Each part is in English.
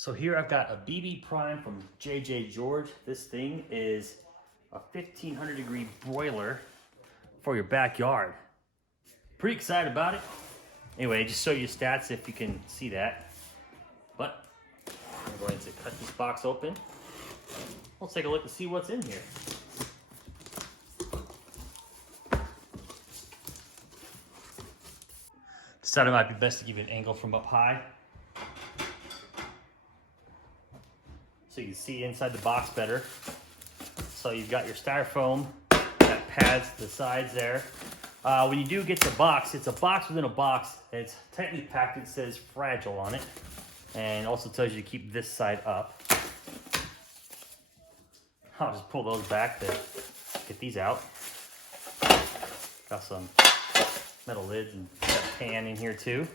So here I've got a BB Prime from JJGeorge. This thing is a 1500 degree broiler for your backyard. Pretty excited about it. Anyway, just show you stats if you can see that. But I'm going to cut this box open. Let's take a look to see what's in here. Decided it might be best to give you an angle from up high, so you can see inside the box better. So you've got your styrofoam that pads the sides there. When you do get the box, it's a box within a box. It's tightly packed. It says fragile on it, and also tells you to keep this side up. I'll just pull those back to get these out. Got some metal lids and got a pan in here too.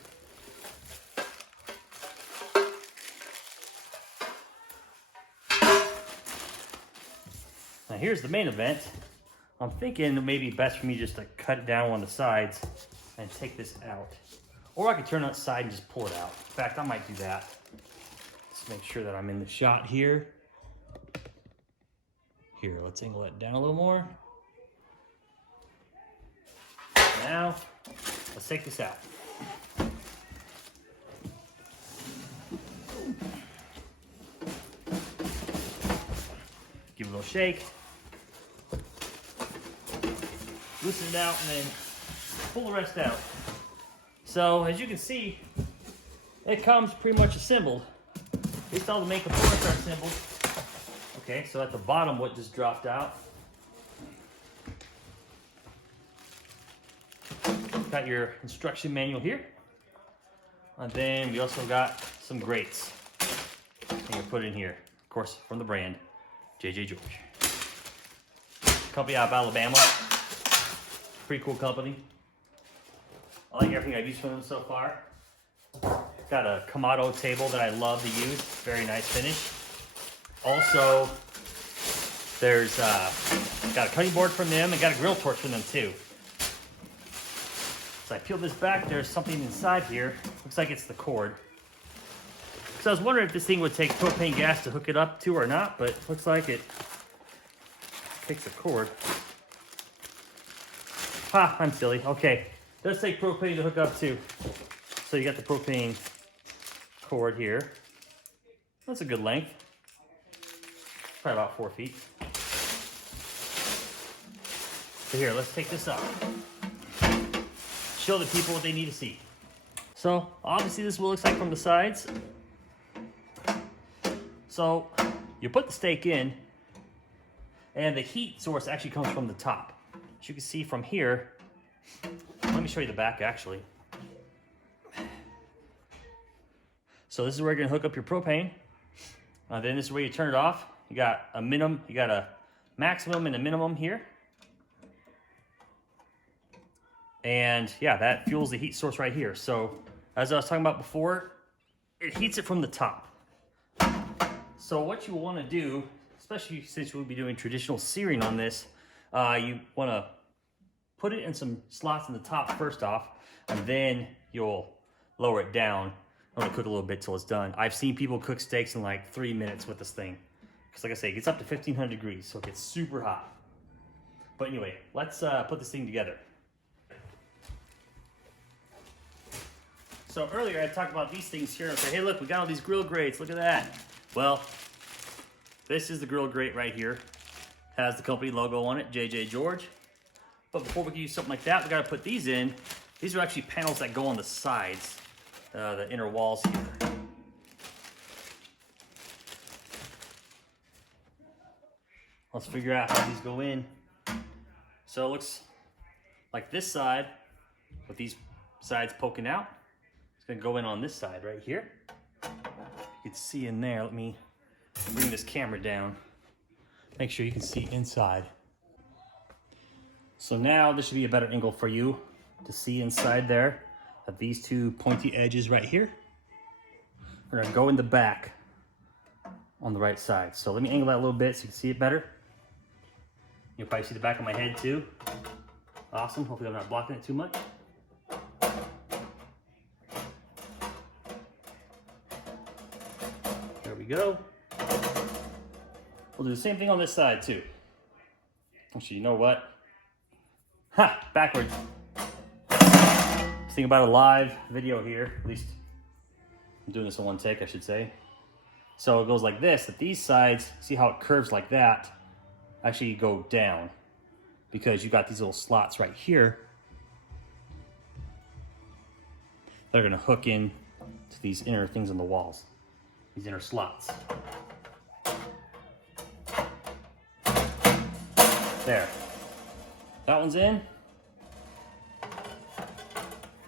Now here's the main event. I'm thinking it may be best for me just to cut it down on the sides and take this out. Or I could turn it outside and just pull it out. In fact, I might do that. Let's make sure that I'm in the shot here. Here, let's angle it down a little more. Now, let's take this out. Give it a little shake. Loosen it out and then pull the rest out. So, as you can see, it comes pretty much assembled. At least all the main components are assembled. Okay, so at the bottom, what just dropped out. Got your instruction manual here. And then we also got some grates. And you put in here, of course, from the brand, JJGeorge. Company out of Alabama. Pretty cool company. I like everything I've used from them so far. Got a Kamado table that I love to use. Very nice finish. Also, there's got a cutting board from them and got a grill torch from them too. So I peel this back, there's something inside here. Looks like it's the cord. So I was wondering if this thing would take propane gas to hook it up to or not, but looks like it takes a cord. Ha, I'm silly. Okay, it does take propane to hook up to. So you got the propane cord here. That's a good length. Probably about 4 feet. So here, let's take this up. Show the people what they need to see. So obviously this is what it looks like from the sides. So you put the steak in, and the heat source actually comes from the top. As you can see from here, let me show you the back actually. So this is where you're gonna hook up your propane. Then this is where you turn it off. You got a minimum, you got a maximum and a minimum here. And yeah, that fuels the heat source right here. So as I was talking about before, it heats it from the top. So what you want to do, especially since we'll be doing traditional searing on this, you want to put it in some slots in the top first off, and then you'll lower it down. I'm gonna cook a little bit till it's done. I've seen people cook steaks in like 3 minutes with this thing. Because like I say, it gets up to 1500 degrees, so it gets super hot. But anyway, let's put this thing together. So earlier I talked about these things here and I said, hey look, we got all these grill grates, look at that. Well, this is the grill grate right here. Has the company logo on it, JJGeorge. But before we can use something like that, we gotta put these in. These are actually panels that go on the sides, the inner walls here. Let's figure out how these go in. So it looks like this side, with these sides poking out. It's gonna go in on this side right here. You can see in there. Let me bring this camera down. Make sure you can see inside. So now this should be a better angle for you to see inside there. Of these two pointy edges right here. We're gonna go in the back on the right side. So let me angle that a little bit so you can see it better. You'll probably see the back of my head too. Awesome, hopefully I'm not blocking it too much. we go. We'll do the same thing on this side too. Actually, you know what? Ha! Backwards. Think about a live video here. At least I'm doing this in one take, I should say. So it goes like this, that these sides, see how it curves like that, actually go down. Because you got these little slots right here that are gonna hook in to these inner things on the walls. These inner slots. There. That one's in.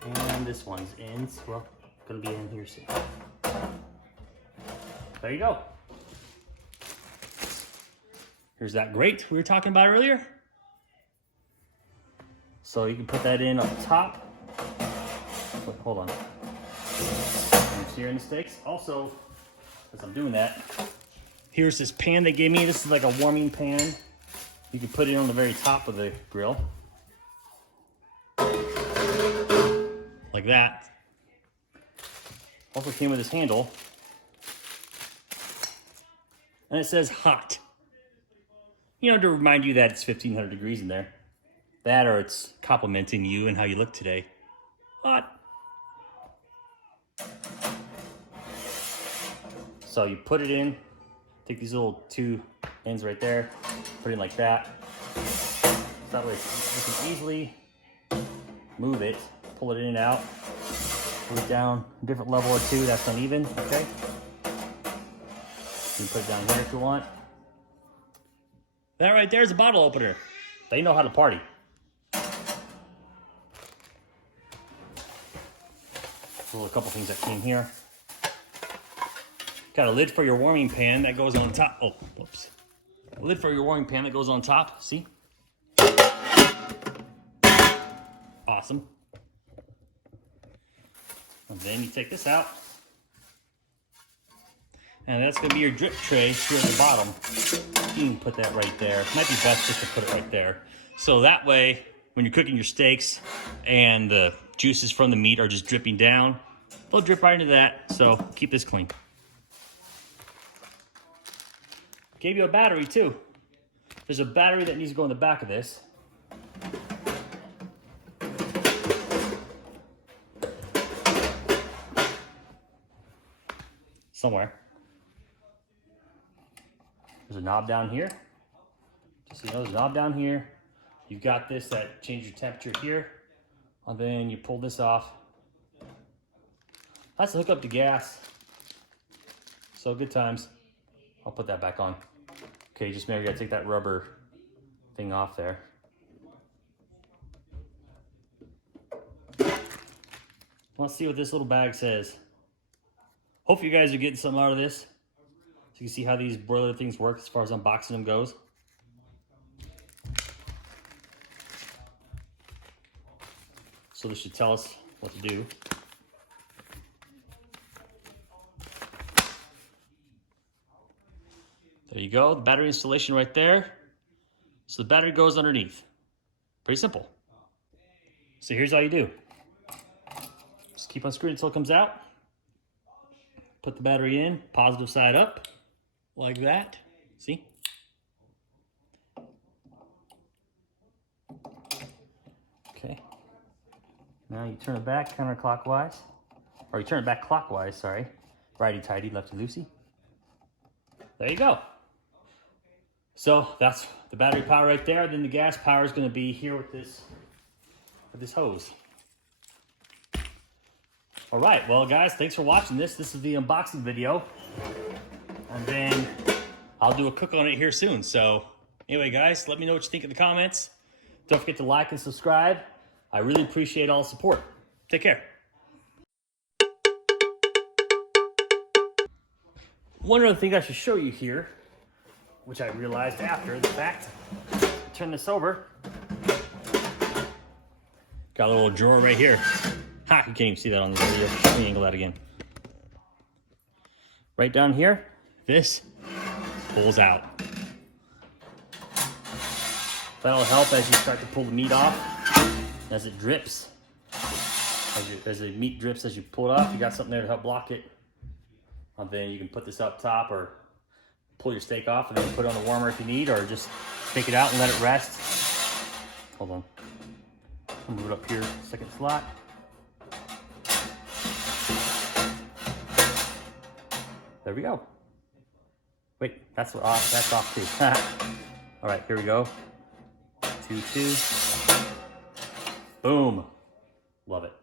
And this one's in. Well, gonna be in here soon. There you go. Here's that grate we were talking about earlier. So you can put that in on top. Wait, hold on. I'm searing the steaks. Also, as I'm doing that, here's this pan they gave me. This is like a warming pan. You can put it on the very top of the grill. Like that. Also came with this handle. And it says hot. You know, to remind you that it's 1500 degrees in there. That or it's complimenting you and how you look today. Hot. So you put it in, take these little two ends right there, put it in like that. So that way you can easily move it, pull it in and out, move it down a different level or two that's uneven, okay? You can put it down here if you want. That right there is a bottle opener. They know how to party. So a couple things that came here. Got a lid for your warming pan that goes on top. Oh, oops. A lid for your warming pan that goes on top. See? Awesome. And then you take this out. And that's going to be your drip tray here at the bottom. You can put that right there. Might be best just to put it right there. So that way, when you're cooking your steaks and the juices from the meat are just dripping down, they'll drip right into that. So keep this clean. Gave you a battery too. There's a battery that needs to go in the back of this. Somewhere. There's a knob down here. Just so you know, there's a knob down here. You've got this that changes your temperature here. And then you pull this off. That's to hook up to gas. So good times. I'll put that back on. Okay, just maybe gotta take that rubber thing off there. Let's see what this little bag says. Hope you guys are getting something out of this. So you can see how these broiler things work as far as unboxing them goes. So this should tell us what to do. There you go, the battery installation right there. So the battery goes underneath. Pretty simple. So here's how you do. Just keep on screwing until it comes out. Put the battery in, positive side up, like that. See? Okay. Now you turn it back counterclockwise. Or you turn it back clockwise, sorry. Righty-tighty, lefty-loosey. There you go. So that's the battery power right there. Then the gas power is going to be here with this hose. All right, well guys, thanks for watching this. This is the unboxing video. And then I'll do a cook on it here soon. So anyway guys, let me know what you think in the comments. Don't forget to like and subscribe. I really appreciate all the support. Take care. One other thing I should show you here, which I realized after the fact. Turn this over. Got a little drawer right here. Ha, you can't even see that on this video. Let me angle that again. Right down here, this pulls out. That'll help as you start to pull the meat off, as it drips. As the meat drips as you pull it off, you got something there to help block it. And then you can put this up top or pull your steak off and then put it on the warmer if you need, or just take it out and let it rest. Hold on. I'll move it up here, second slot. There we go. Wait, that's off too. All right, here we go. 2, 2. Boom. Love it.